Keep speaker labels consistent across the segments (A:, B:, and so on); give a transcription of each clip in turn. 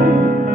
A: home.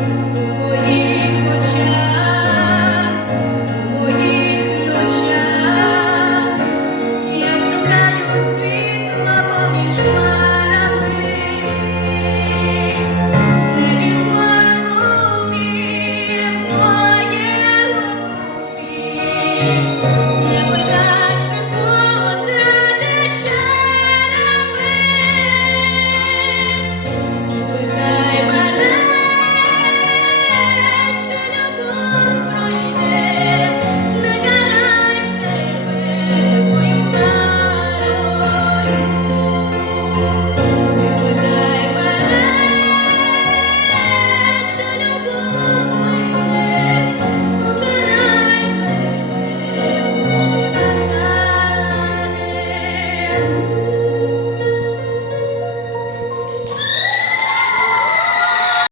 A: Oi. Hallelujah.